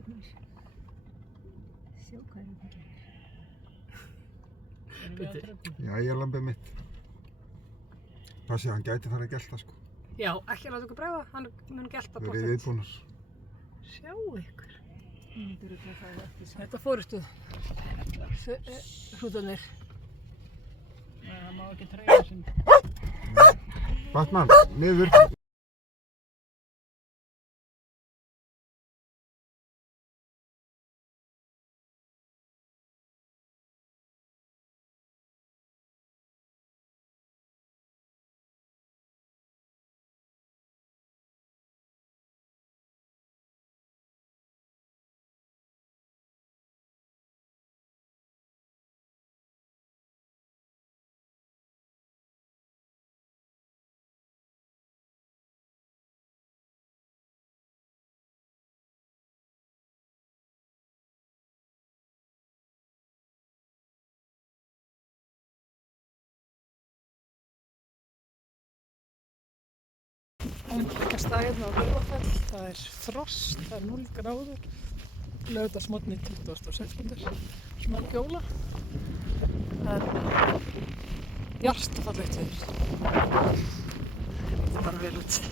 strákarnir. Sjá hvað er þetta gerir. Erum við að tröfla? Jæja, lambið mitt. Passið, hann gæti farið að gelta, sko. Já, ekki láta ykkur bregða, hann mun gelta Verið viðbúnar. Sjá ykkur. Myndir þú það eftir saman? Þetta fórustu hrútarnir. Nei, það má ekki treyja sem. Batman, niður. Ekki að staða hérna á Laugavall, það er frost, það er 0 gráður. Laugardagsmorgni 20. september, smá gjóla. En jarstafallegt veður. Þetta er bara vel út.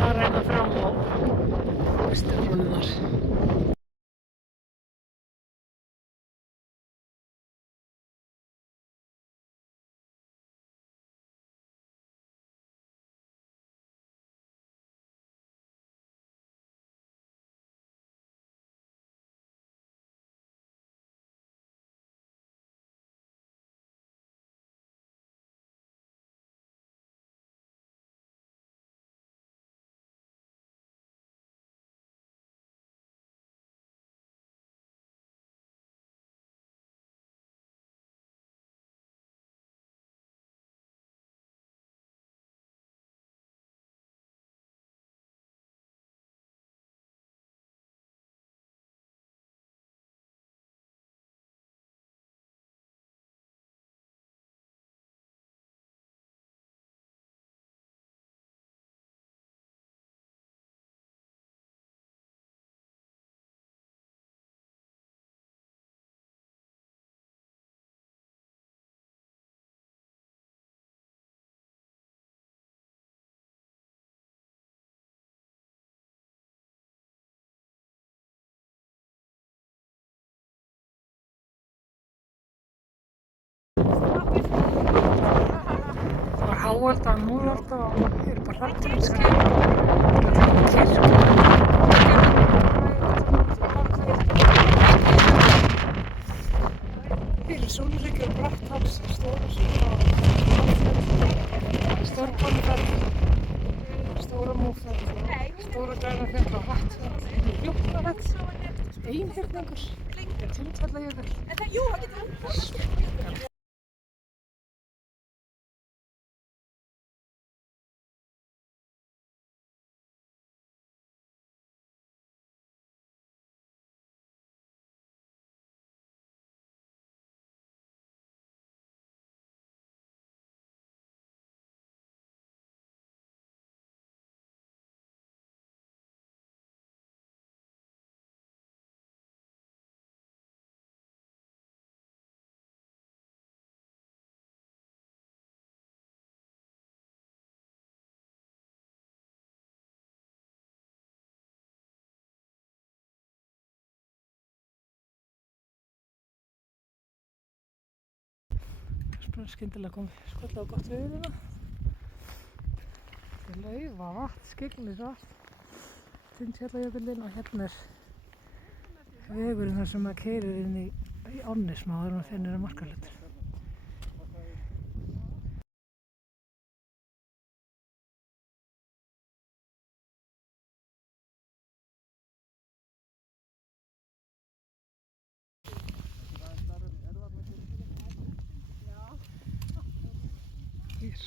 Það reyna fram á stefnunar. Það var háalda og núalda og ég er bara hrættur um skil. Hér er Súluhryggur, Brattháls, Stóra-Mófell, Stóra-Mófell, Stóra-Grænafjall og Vatnsfjall, Jökulfjall, Einhyrningur, Tindfjallajökull. Skyndilega kom skolla á gott veður hérna. Það er laufa, vatn, Skyggnisvatn, Tindfjallajökullinn og hérna er vegurinn þar sem maður keyrir inn í ánni smá þegar maður finnir að Markarfljóti. Hér.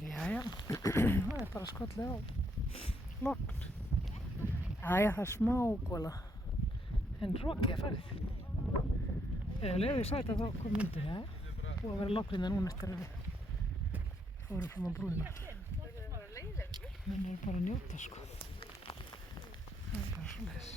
Jæja, það er bara skollið á logn. Jæja, það er smá gola, en rokið er farið. Ef ég sæti að þá kom myndin, ja. Búið að vera lognina núna eftir að við fórum fram á brúnina. Menn er bara að njóta, sko. Það er bara svoleiðis.